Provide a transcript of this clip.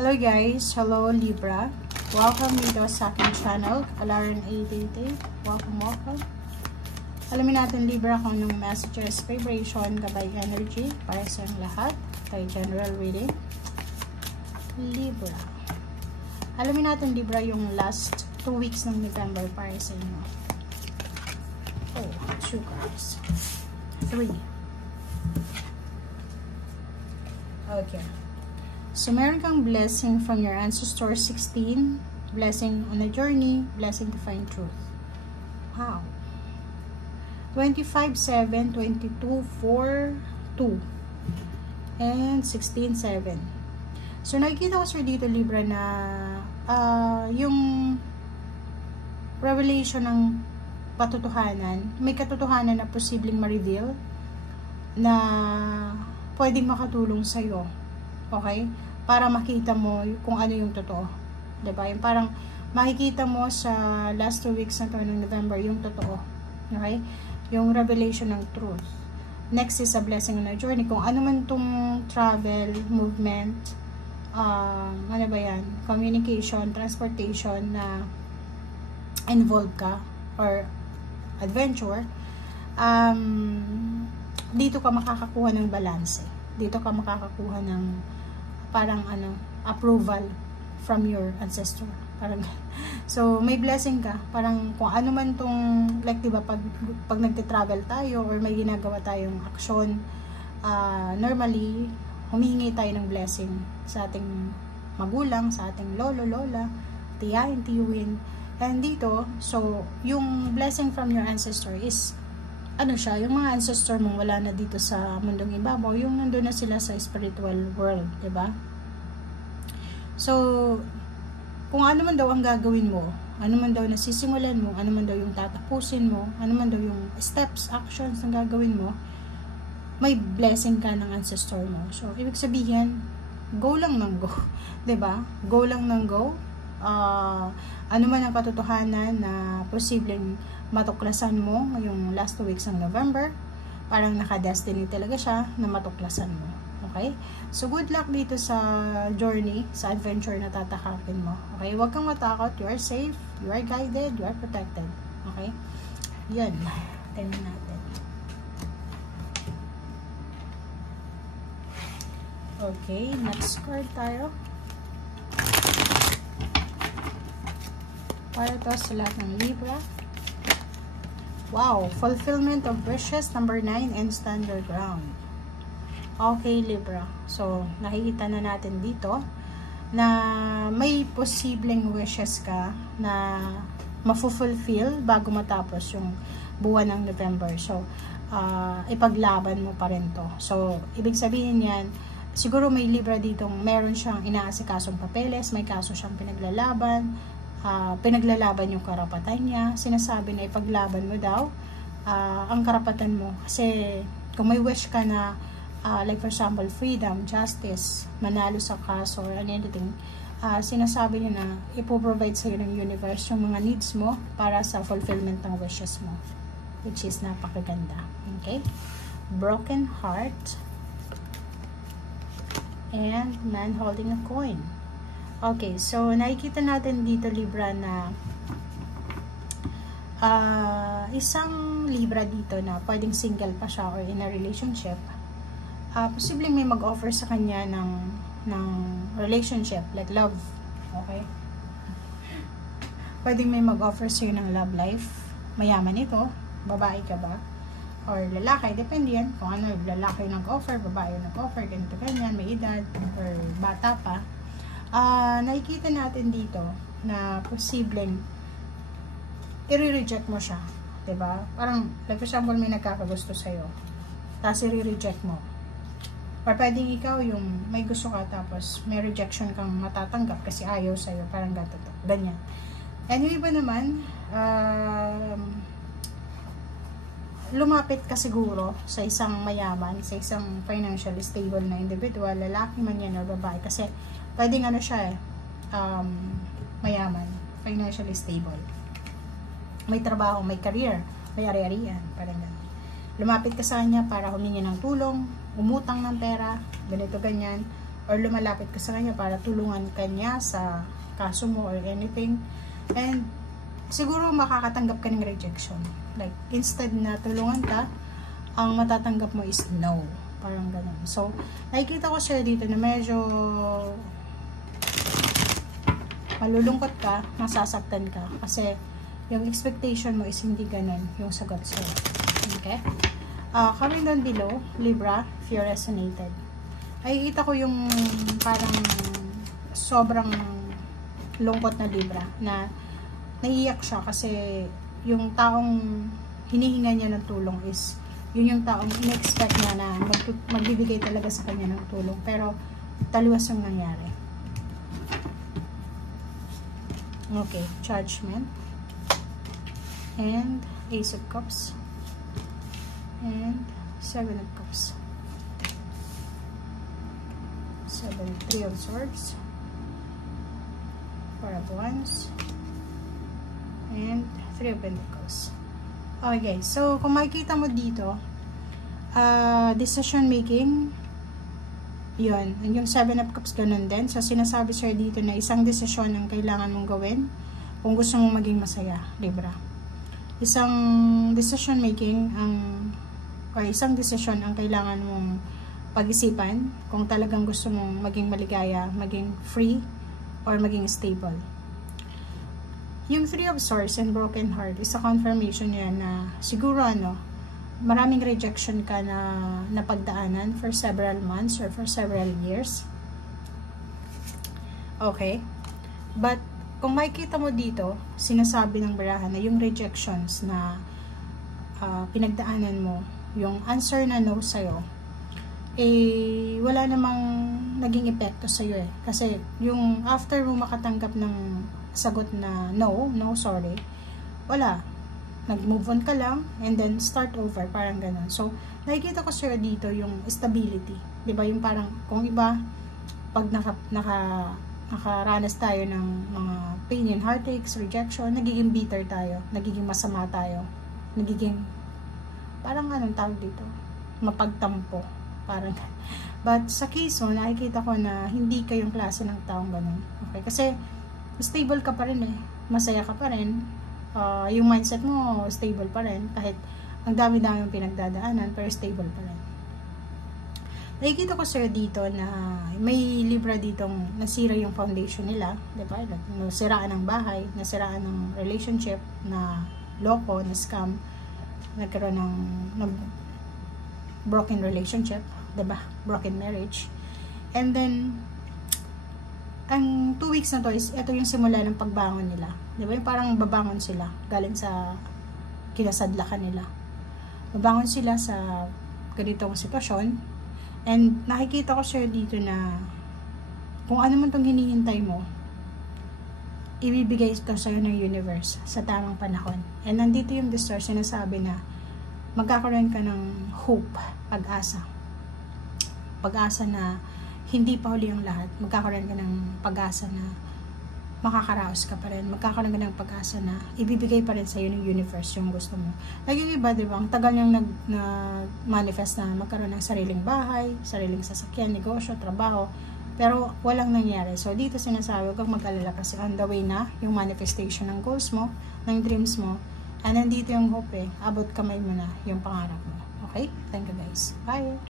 Hello guys, hello Libra. Welcome dito sa aking channel, Alaran 888. Welcome. Alamin natin Libra kung anong messages, vibration, gabay energy para sa lahat. Kay general reading. Libra. Alamin natin Libra yung last 2 weeks ng November para sa inyo. Oh, 2 cards. 3. Okay. So, meron kang blessing from your ancestor 16, blessing on a journey, blessing to find truth. Wow. 25, 7, 22, 4, 2, and 16, 7. So, nakikita ko sir dito, Libra, na yung revelation ng patotohanan, may katotohanan na posibleng ma-reveal na pwedeng makatulong sa'yo. Okay? Para makita mo kung ano yung totoo. Diba? Yung parang makikita mo sa last 2 weeks na to ng November yung totoo. Okay? Yung revelation ng truth. Next is a blessing on a journey. Kung ano man tong travel, movement, ano ba yan? Communication, transportation na involved ka or adventure, dito ka makakakuha ng balance. Dito ka makakakuha ng parang approval from your ancestor. Parang so may blessing ka. Parang kung ano man tong like 'di ba pag nagte-travel tayo or may ginagawa tayong aksyon, normally humihingi tayo ng blessing sa ating magulang, sa ating lolo, lola, tiyahin, tiyuhin. And dito, so yung blessing from your ancestor is ano siya, yung mga ancestor mong wala na dito sa mundong ibabaw, yung nandun na sila sa spiritual world, diba? So, kung ano man daw ang gagawin mo, ano man daw nasisimulan mo, ano man daw yung tatapusin mo, ano man daw yung steps, actions na gagawin mo, may blessing ka ng ancestor mo. So, ibig sabihin, go lang ng go, diba? Go lang ng go. Ano man ang katotohanan na posibleng matuklasan mo ngayong last 2 weeks ng November, parang naka-destiny talaga siya na matuklasan mo. Okay? So, good luck dito sa journey, sa adventure na tatakakin mo. Okay? Huwag kang matakot. You are safe. You are guided. You are protected. Okay? Yan. Tingnan natin. Okay. Next card tayo. Para to sa lahat ng Libra. Wow, fulfillment of wishes, number 9, and stand your ground. Okay, Libra. So, nakikita na natin dito na may posibleng wishes ka na mafulfill bago matapos yung buwan ng November. So, ipaglaban mo pa rin to. So, ibig sabihin yan, siguro may Libra ditong meron siyang inaasikasong papeles, may kaso siyang pinaglalaban yung karapatan niya. Sinasabi na ipaglaban mo daw ang karapatan mo. Kasi kung may wish ka na like for example, freedom, justice, manalo sa kaso or anything, sinasabi niya na ipoprovide sa'yo ng universe yung mga needs mo para sa fulfillment ng wishes mo. Which is napakaganda. Okay? Broken heart and man holding a coin. Okay, so nakikita natin dito Libra na isang Libra dito na pwedeng single pa siya or in a relationship. Posibleng may mag-offer sa kanya ng relationship, like love. Okay? Pwedeng may mag-offer sa'yo ng love life. Mayaman ito. Babae ka ba? Or lalaki. Depende yan. Kung ano, lalaki nag-offer, babae nag-offer, ganito ganyan, may edad, or bata pa. Nakikita natin dito na posibleng i-reject mo siya, diba? Parang, like for example, may nagkakagusto sa'yo, tapos i-reject mo. Or pwedeng ikaw yung may gusto ka, tapos may rejection kang matatanggap kasi ayaw sa'yo, parang ganyan. And yung iba naman, lumapit ka siguro sa isang mayaman, sa isang financially stable na individual, lalaki man yan o babae, kasi pwedeng siya mayaman, financially stable. May trabaho, may career, may ari-arian, parang gano'n. Lumapit ka sa kanya para humingi ng tulong, umutang ng pera, ganito ganyan, or lumalapit ka sa kanya para tulungan kanya sa kaso mo or anything. And siguro makakatanggap ka ng rejection. Like, instead na tulungan ka, ang matatanggap mo is no. Parang ganun. So, nakikita ko siya dito na medyo malulungkot ka, masasaktan ka. Kasi, yung expectation mo is hindi ganun yung sagot sa'yo. Okay? Comment down below, Libra, if you resonated. Nakikita ko yung parang sobrang lungkot na Libra na naiiyak siya kasi yung taong hinihinga niya ng tulong is yun yung taong in-expect niya na magbibigay talaga sa kanya ng tulong, pero taliwas yung nangyari. Okay, Judgment and Ace of Cups and Seven of Cups, 3 of Swords, 4 of Wands, and 3 of Pentacles. Okay, so kung makikita mo dito, decision making, yun, yung 7 of Cups ganun din. So sinasabi sa'yo dito na isang desisyon ang kailangan mong gawin kung gusto mong maging masaya, Libra. Isang decision making isang desisyon ang kailangan mong pag-isipan kung talagang gusto mong maging maligaya, maging free, or maging stable. Yung 3 of Swords and Broken Heart is a confirmation yan na siguro maraming rejection ka na napagdaanan for several months or for several years. Okay? But kung makikita mo dito, sinasabi ng barahan na yung rejections na pinagdaanan mo, yung answer na no sa'yo, wala namang naging epekto sa'yo eh. Kasi yung after mo makatanggap ng sagot na no, sorry, wala. Nag-move on ka lang and then start over, parang ganun. So, nakikita ko sa'yo dito yung stability. Diba? Yung parang, kung iba, pag nakaranas tayo ng mga pain and heartaches, rejection, nagiging bitter tayo, nagiging masama tayo, nagiging parang anong tawag dito, mapagtampo, parang. But sa case mo, nakikita ko na hindi kayong klase ng taong ganun. Okay? Kasi stable ka pa rin eh, masaya ka pa rin, yung mindset mo stable pa rin, kahit ang dami-dami yung pinagdadaanan, pero stable pa rin. Nakikita ko sir dito na may Libra ditong nasira yung foundation nila, diba? Nasiraan ng bahay, nasiraan ng relationship, na loko, na scam, nagkaroon ng broken relationship, diba? Broken marriage. And then ang 2 weeks na to is ito yung simula ng pagbangon nila, diba? Yung parang babangon sila galing sa kinasadlakan nila, babangon sila sa ganitong sitwasyon. And nakikita ko sir dito na kung ano man tong hinihintay mo, ibibigay ito sa'yo ng universe sa tamang panahon. And nandito yung Star, sinasabi na magkakaroon ka ng hope, pag-asa na hindi pa huli ang lahat. Magkakaroon ka ng pag-asa na makakaraos ka pa rin. Magkakaroon ka ng pag-asa na ibibigay pa rin sa'yo ng universe yung gusto mo. Naging iba, diba? Ang tagal niyang nag-manifest na magkaroon ng sariling bahay, sariling sasakyan, negosyo, trabaho, pero walang nangyari. So, dito sinasabi, huwag kang mag-alala kasi on the way na yung manifestation ng goals mo, ng dreams mo, and nandito yung hope eh. Abot kamay mo na yung pangarap mo. Okay? Thank you guys. Bye!